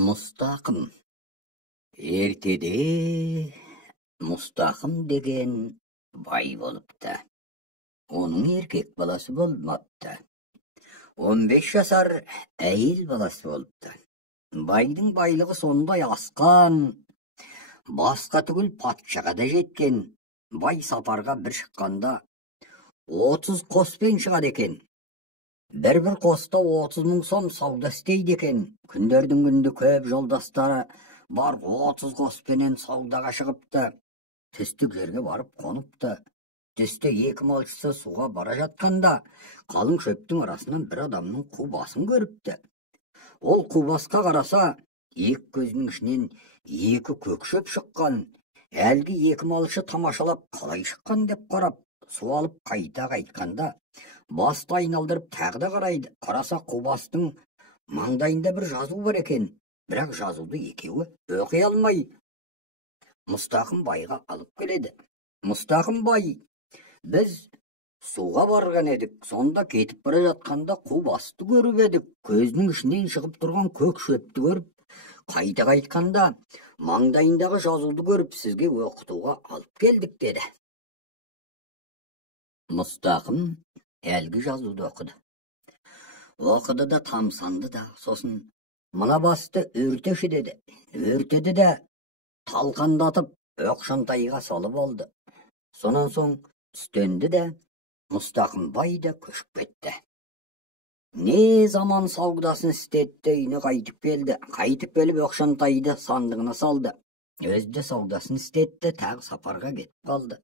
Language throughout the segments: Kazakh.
Mustaqim. Ertede Mustaqim деген бай болыпты. Оның еркек баласы болмапты. 15 жасар әйел баласы болыпты. Байдың байлығы сондай асқан, басқа түгіл патшаға да жеткен. Бай сапарға бір шыққанда 30 қоспен шығады екен. Бір қоста 30 мың сом сауда істейді екен. Күндердің күнді көп жолдастары бар 30 қоспенен саудаға шығыпты. Түстік жерге барып қоныпты. Түсте екі малшысы суға бара жатқанда, қалың шөптің арасынан бір адамның қу басын көріпті. Ол қу басқа қараса, екі көзінің ішінен екі көк шөп шыққан. Әлгі екі малшы тамашалап қалай шыққан деп қарап, су алып қайта қайтқанда, басты айналдырып тағы да қарайды. Қараса қу бастың маңдайында бір жазу бар екен. Бірақ жазуды екеуі оқи алмай Мустақим байға алып келеді. Мустақим бай, біз суға барған едік. Сонда кетіп бара жатқанда қу басты көріп едік. Көзінің ішінен шығып тұрған көк шөпті көріп, қайта қайтқанда маңдайындағы жазуды көріп, сізге оқытуға алып келдік деді. Мустақим әлгі жазуды оқыды. Оқыды да тамсанды да, сосын мына басты өртеші деді. Өртеді де талқандатып оқшантайға салып алды. Сонан соң түстенді де Мустақим бай да көшіп кетті. Не заман саудасын істетті, үйіне қайтып келді. Қайтып келіп оқшантайды сандығына салды. Өзді саудасын істетті, тағы сапарға кетіп қалды.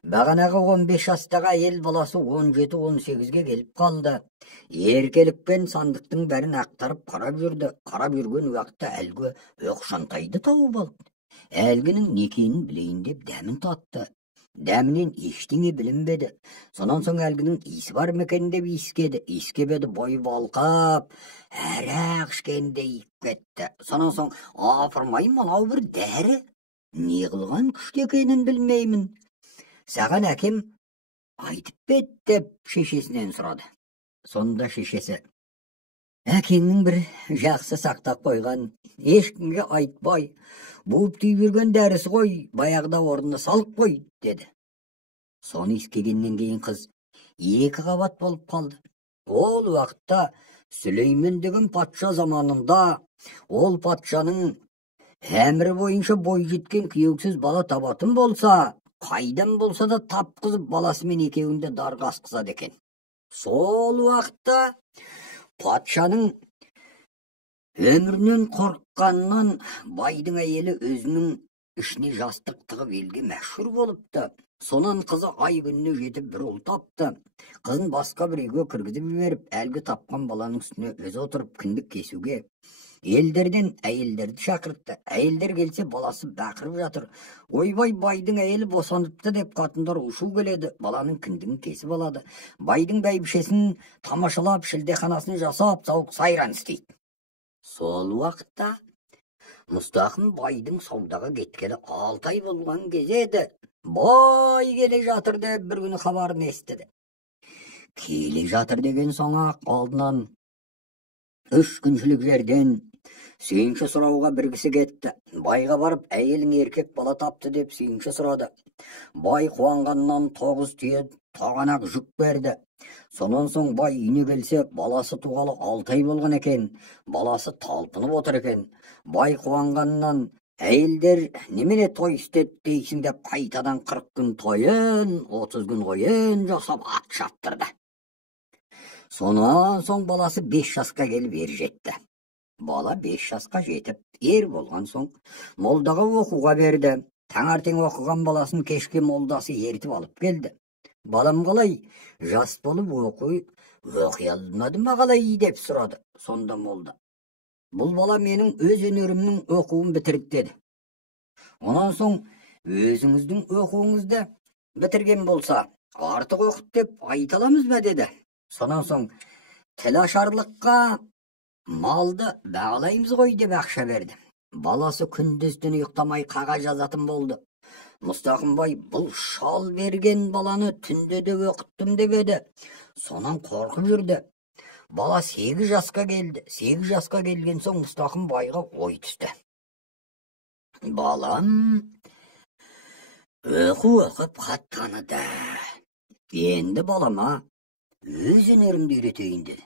Бағанағы 15 жастағы әйел баласы 17-18-ге келіп қалды. Еркелікпен сандықтың бәрін ақтарып қарап жүрді. Қарап жүрген уақытта әлгі оқшантайды тауып алды. Әлгінің не екенін білейін деп дәмін татты. Дәмінен ештеңе білінбеді. Сонан соң әлгінің иісі бар ма екен деп иіскеді. Иіскеп еді, бойы балқап, арақ ішкенде иіп кетті. Сонан соң, апырмай, мынау бір дәрі, не қылған күшті екенін білмеймін. Саған әкем айтып бет деп шешесінен сұрады. Сонда шешесі: әкеңнің бір жақсы сақтап қойған, ешкімге айтпай, буып түйіп жүрген дәрісі ғой, баяғыда орнына салып қой, деді. Соны ескегеннен кейін қыз екі қабат болып қалды. Ол уақытта Сүлеймен деген патша заманында, ол патшаның әмірі бойынша бой жеткен күйеусіз бала табатын болса, қайдан болса да тапқызып баласымен екеуінде дарға асқызады екен. Сол уақытта патшаның өмірінен қорыққаннан байдың әйелі өзінің ішіне жастық тығып елге мәшһүр болыпты. Сонан қызы ай күніне жетіп бір ұл тапты. Қызын басқа бір үйге кіргізіп жіберіп, әлгі тапқан баланың үстіне өзі отырып кіндік кесуге елдерден әйелдерді шақыртты. Әйелдер келсе, баласы бақырып жатыр. Ойбай, байдың әйелі босаныпты деп қатындар ұшу келеді. Баланың кіндігін кесіп алады. Байдың бәйбішесін тамашалап, шілдеханасын жасап, сауық сайран істейді. Сол уақытта Мустақим байдың саудаға кеткелі 6 ай болған кез еді. Бай келе жатыр деп бір күні хабарын естіді. Келе жатыр деген соң-ақ алдынан 3 күншілік жерден сүйінші сұрауға бір кісі кетті. Байға барып, әйелің еркек бала тапты деп сүйінші сұрады. Бай қуанғаннан 9 түйе тағанақ жүк берді. Сонан соң бай үйіне келсе, баласы туғалы 6 ай болған екен. Баласы талпынып отыр екен. Бай қуанғаннан, әйелдер немене той істет дейсің деп қайтадан 40 күн тойын, 30 күн ойын жасап ат шаптырды. Сонан соң баласы 5 жасқа келіп ер жетті. Бала 5 жасқа жетіп, ер болған соң молдаға оқуға берді. Таңертең оқыған баласын кешке молдасы ертіп алып келді. Балам қалай, жас болып оқи алмады ма қалай деп сұрады. Сонда молда: бұл бала менің өз өнерімнің оқуын бітірді деді. Онан соң өзіңіздің оқуыңызды бітірген болса, артық оқыт деп айта аламыз ба деді. Сонан соң тілашарлыққа малды бағалаймыз ғой деп ақша берді. Баласы күндіз-түні ұйықтамай қағаз жазатын болды. Мустақим бай бұл шал берген баланы түнде де оқыттым деп еді. Сонан қорқып жүрді. Бала 8 жасқа келді. 8 жасқа келген соң Мұстақым байға ой түсті. Балам оқып хат таныды. Енді балама өз өнерімді үйретейін деді.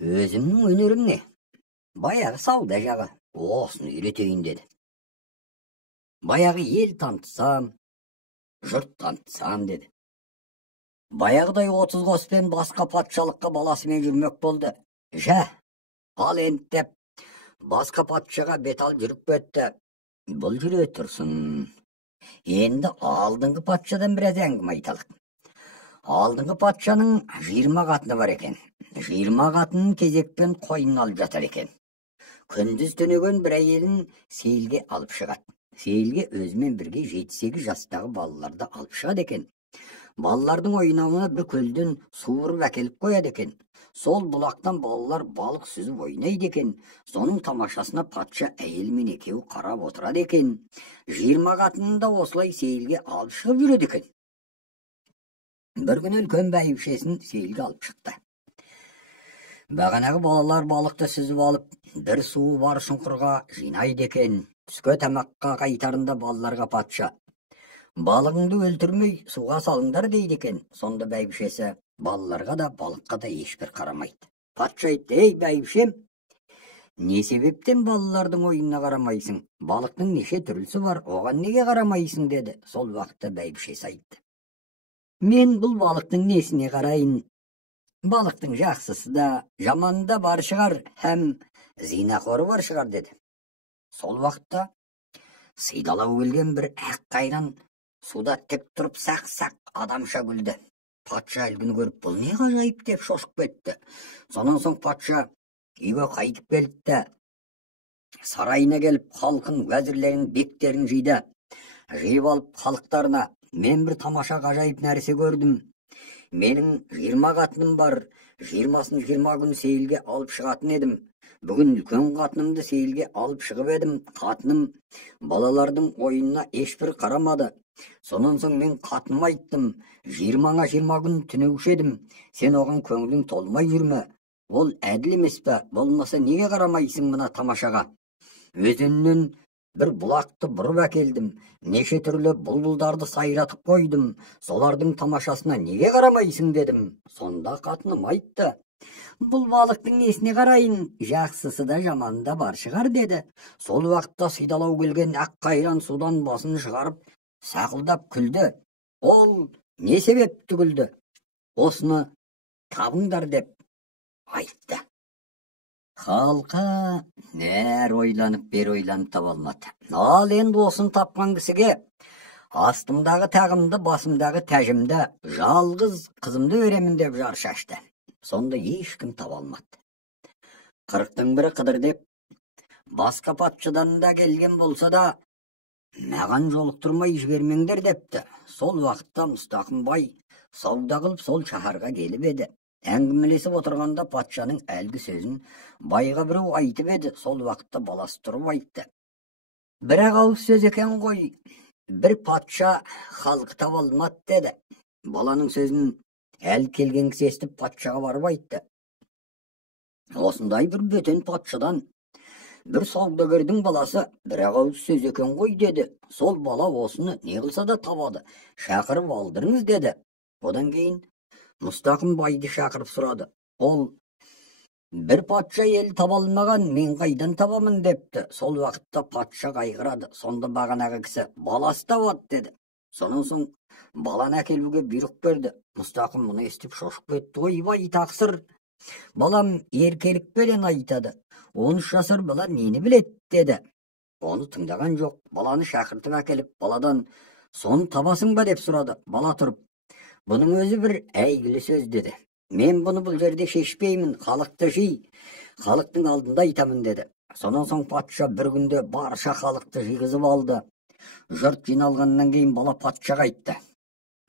Өзімнің өнерім не? Баяғы сауда жағы, осыны үйретейін деді. Баяғы ел танытсам, жұрт танытсам деді. Баяғыдай 30 қоспен басқа патшалыққа баласымен жүрмек болды. Ал енді деп басқа патшаға бет алып жүріп кетті. Бұл жүре тұрсын. Енді алдыңғы патшадан біраз әңгіме айталық. Алдыңғы патшаның 20 қатыны бар екен. 20 қатынын кезекпен қойнына алып жатар екен. Күндіз түнеген бір әйелін сейілге алып шығады. Сейілге өзімен бірге 7-8 жастағы балаларды алып шығады екен. Балалардың ойнауына бір көлден суырып әкеліп қояды екен. Сол бұлақтан балалар балық сүзіп ойнайды екен. Соның тамашасына патша әйелмен екеуі қарап отырады екен. 20 қатынын да осылай сейілге алып шығып жүреді екен. Бір күні үлкен бәйбішесін сейілге алып шықты. Бағанағы балалар балықты сүзіп алып, бір суы бар шұңқырға жинайды екен. Түскі тамаққа қайтарында балаларға патша: балығыңды өлтірмей суға салыңдар дейді екен. Сонда бәйбішесі балаларға да балыққа да ешбір қарамайды. Патша айтты: ей бәйбішем, не себептен балалардың ойынына қарамайсың? Балықтың неше түрлісі бар, оған неге қарамайсың деді. Сол уақытта бәйбішесі айтты: мен бұл балықтың несіне қарайын? Балықтың жақсысы да, жаманы да бар шығар, һәм зинақоры бар шығар деді. Сол уақытта сидалау келген бір ақ қайран суда тік тұрып сақ-сақ адамша күлді. Патша әлгіні көріп, бұл не ғажайып деп шошып кетті. Сонан соң патша үйге қайтып келді. Сарайына келіп, халқын, уәзірлерін, бектерін жиды. Жиып алып халықтарына: мен бір тамаша ғажайып нәрсе көрдім. Менің 20 қатыным бар. 20-сын 20 күн сейілге алып шығатын едім. Бүгін үлкен қатынымды сейілге алып шығып едім. Қатыным балалардың ойынына ешбір қарамады. Сонан соң мен қатыным айттым: 20-ға 20 күн түнеуші едім. Сен оған көңілің толмай жүрме. Ол әділ емес пе? Болмаса неге қарамайсың мына тамашаға? Өзеннен бір бұлақты бұрып әкелдім. Неше түрлі бұлбұлдарды сайратып қойдым. Солардың тамашасына неге қарамайсың дедім. Сонда қатыным айтты: бұл балықтың несіне қарайын? Жақсысы да жаманы да бар шығар деді. Сол уақытта сидалау келген ақ қайран судан басын шығарып сақылдап күлді. Ол не себепті күлді? Осыны табыңдар деп айтты. Халқа нәр ойланып бер ойланып таба алмады. Ал енді осын тапқан кісіге астымдағы тағымды, басымдағы тәжімді, жалғыз қызымды беремін деп жар шашты. Сонда ешкім таба алмады. 40-тың бірі Қыдыр деп басқа патшадан да келген болса да маған жолықтырмай жібермеңдер депті. Сол уақытта Мұстақым бай сауда қылып сол шаһарға келіп еді. Әңгімелесіп отырғанда патшаның әлгі сөзін байға біреу айтып еді. Сол уақытта баласы тұрып айтты: бірақ ауыз сөз екен ғой, бір патша халық таба алмады деді. Баланың сөзін әлі келген кісі естіп патшаға барып айтты: осындай бір бөтен патшадан бір саудагердің баласы бірақ ауыз сөз екен ғой деді. Сол бала осыны не қылса да табады, шақырып алдырыңыз деді. Одан кейін Мұстақым байды шақырып сұрады. Ол: бір патша ел таба алмаған, мен қайдан табамын депті. Сол уақытта патша қайғырады. Сонда бағанағы кісі: баласы табады деді. Сонан соң баланы әкелуге бұйрық берді. Мұстақым мұны естіп шошып кетті. Ойбай тақсыр, балам еркелікпенен айтады. 13 жасар бала нені біледі деді. Оны тыңдаған жоқ. Баланы шақыртып әкеліп, баладан: соны табасың ба деп сұрады. Бала тұрып: бұның өзі бір әйгілі сөз деді. Мен бұны бұл жерде шешпеймін, халықты жи, халықтың алдында айтамын деді. Сонан соң патша бір күнде барша халықты жиғызып алды. Жұрт жиналғаннан кейін бала патшаға айтты: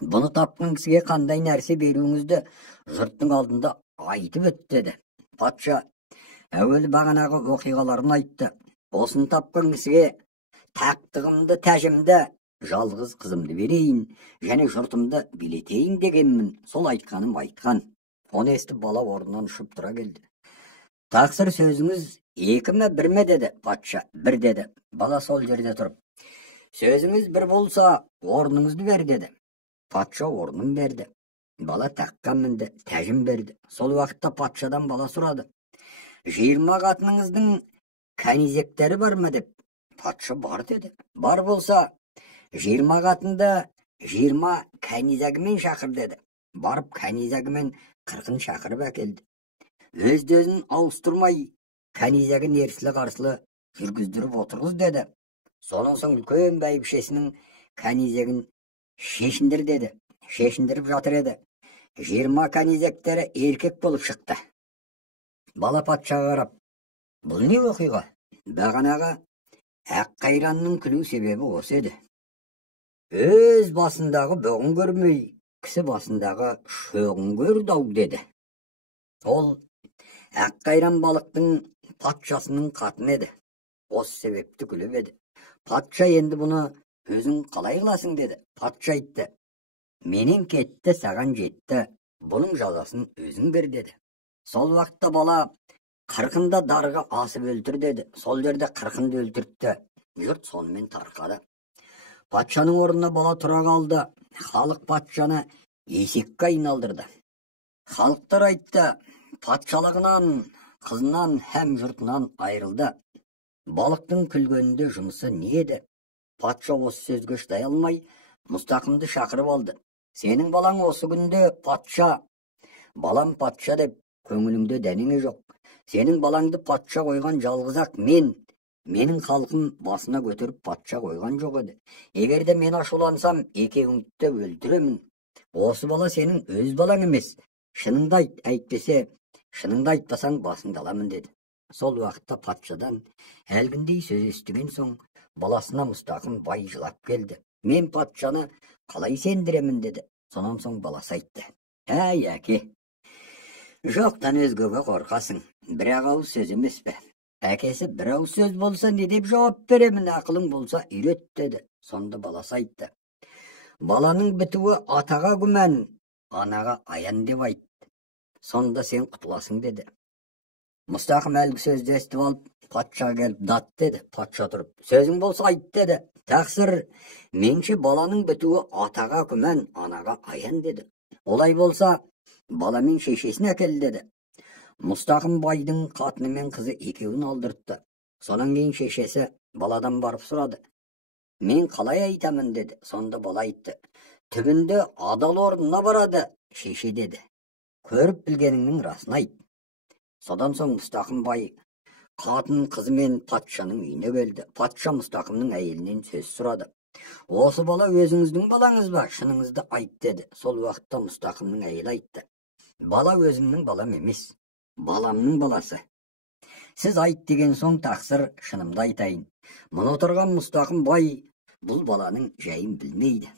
бұны тапқан кісіге қандай нәрсе беруіңізді жұрттың алдында айтып өт деді. Патша әуелі бағанағы оқиғаларын айтты. Осыны тапқан кісіге тақтығымды, тәжімді, жалғыз қызымды берейін, және жұртымды билетейін дегенмін. Сол айтқаным айтқан. Onu естіп бала орнынан ұшып тұра келді. Тақсыр сөзіңіз екі ме бір ме деді патша. Бір деді. Бала сол жерде тұрып. Сөзіңіз бір болса, орныңызды бер деді. Патша орнын берді. Бала таққа мінді, тәжін берді. Сол уақытта патшадан бала сұрады. 20 қатыныңыздың кәнизектері бар ма деп. Патша бар деді. Бар болса, 20 қатында 20 кәнизагімен шақыр деді. Барып кәнизагімен 40-ын шақырып әкелді. Өз-өзін ауыстырмай, кәнизагін ерсілі-қарсылы жүргіздіріп отырғыз деді. Сонан соң үлкен бәйбішесінің кәнизагін шешіндір деді. Шешіндіріп жатыр еді. 20 кәнизектері еркек болып шықты. Бала патшаға қарап, бұл не оқиға? Бағанаға Аққайранның күлу себебі осы еді. Өз басындағы бөғін көрмей, кісі басындағы шөғін көрді-ау деді. Ол Аққайран балықтың патшасының қатыны еді. Осы себепті күліп еді. Патша енді бұны өзің қалай қыласың деді. Патша айтты. Менен кетті, саған жетті. Бұның жазасын өзің бер деді. Сол уақытта бала 40-ында дарға асып өлтір деді. Сол жерде 40-ды өлтіртті. Жұрт сонымен тарқады. Патшаның орнына бала тұра қалды. Халық патшаны есекке айналдырды. Халықтар айтты, патшалығынан, қызынан һәм жұртынан айырылды. Балықтың күлгенінде жұмысы не еді? Патша осы сөзге шыдай алмай, Мұстақымды шақырып алды. Сенің балаң осы күнде патша, балам патша деп көңіліңде дәнеңе жоқ. Сенің балаңды патша қойған жалғыз-ақ менің халқым басына көтеріп патша қойған жоқ еді. Егерде мен ашулансам, екеуіңді өлтіремін. Осы бала сенің өз балаң емес. Шыныңды айт, әйтпесе, шыныңды айтпасаң басыңды аламын деді. Сол уақытта патшадан әлгіндей сөз естіген соң, баласына Мұстақым бай жылап келді. Мен патшаны қалай сендіремін деді. Сонан соң баласы айтты. Әй, әке, жоқтан өзгеге қорқасың. Бір ауыз сөз емес пе? Әкесі бір ауыз сөз болса не деп жауап беремін, ақылың болса үйрет деді. Сонда баласы айтты. Баланың бітуі атаға күмән, анаға аян деп айтты. Сонда сен құтыласың деді. Мұстақым әлгі сөзді естіп алып, патшаға келіп дат деді. Патша тұрып, сөзің болса айт деді. Тақсыр, менше баланың бітуі атаға күмән, анаға аян деді. Олай болса, баламен шешесін әкел деді. Мұстақым байдың қатыны мен қызы екеуін алдыртты. Сонан кейін шешесі баладан барып сұрады. Мен қалай айтамын деді. Сонда бала айтты. Түбінде адал орнына барады, шеше деді. Көріп білгеніңнің расын айт. Содан соң Мұстақым бай қатын қызымен патшаның үйіне келді. Патша Мұстақымның әйелінен сөз сұрады. Осы бала өзіңіздің балаңыз ба? Шыныңызды айт деді. Сол уақытта Мұстақымның әйелі айтты. Бала өзімнің балам емес, баламның баласы. Сіз айт деген соң тақсыр, шынымды айтайын. Мұны отырған Мұстақым бай бұл баланың жайын білмейді.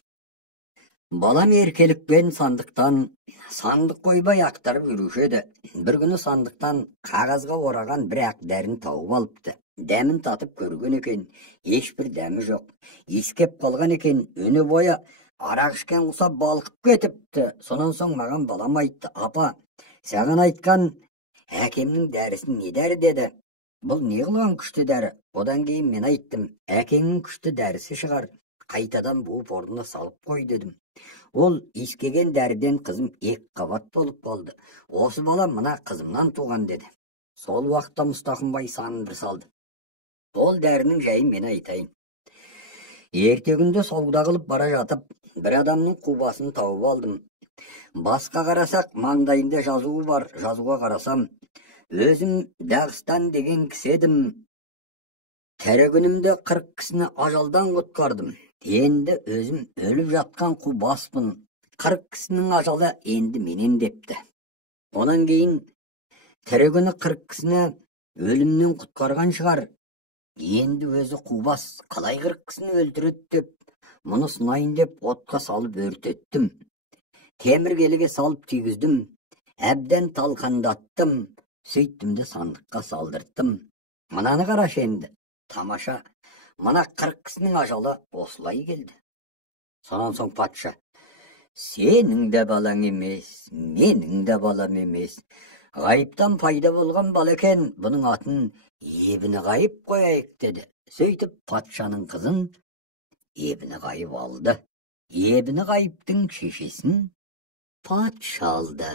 Балам еркелікпен сандық қойбай ақтарып жүруші еді. Бір күні сандықтан қағазға ораған бір ақ дәрін тауып алыпты. Дәмін татып көрген екен, ешбір дәмі жоқ. Ескеп қалған екен, өне бойы арақ ішкен құсап балқып кетіпті. Сонан соң маған балам айтты. Апа, саған айтқан әкемнің дәрісін не дәрі деді. Бұл не қылған күшті дәрі? Одан кейін мен айттым, әкеңнің күшті дәрісі шығар. Қайтадан буып орнына салып қой дедім. Ол искеген дәріден қызым 2 қабат болып қалды. Осы бала мына қызымнан туған деді. Сол уақытта Мұстақым бай санын бір салды. Ол дәрінің жайын мен айтайын. Ертегінде сауда қылып бара жатып, бір адамның қубасын тауып алдым. Басқа қарасақ, маңдайында жазуы бар. Жазуға қарасам, өзім Дағыстан деген кісі едім. Тірі күнімде 40 кісіні ажалдан құтқардым. Енді өзім өліп жатқан қубаспын. 40 кісінің ажалы енді менен депті. Онан кейін тірі күні 40 кісіні өлімнен құтқарған шығар. Енді өзі қубас қалай 40 кісіні өлтіреді деп, мұны сынайын деп отқа салып өртеттім. Темір келіге салып түйгіздім. Әбден талқандаттым. Сөйттім де сандыққа салдырттым. Мынаны қарашы енді. Тамаша. Мына 40 кісінің ажалы осылай келді. Сонан соң патша. Senin de balan emес, menin de balam emес. Gayıptan пайда болған бала екен, бұның атын Ебіні Ғайып қояйық деді. Сөйтіп патшаның қызын Ебіні Ғайып алды. Ебіні Ғайыптың шешесін патша алды.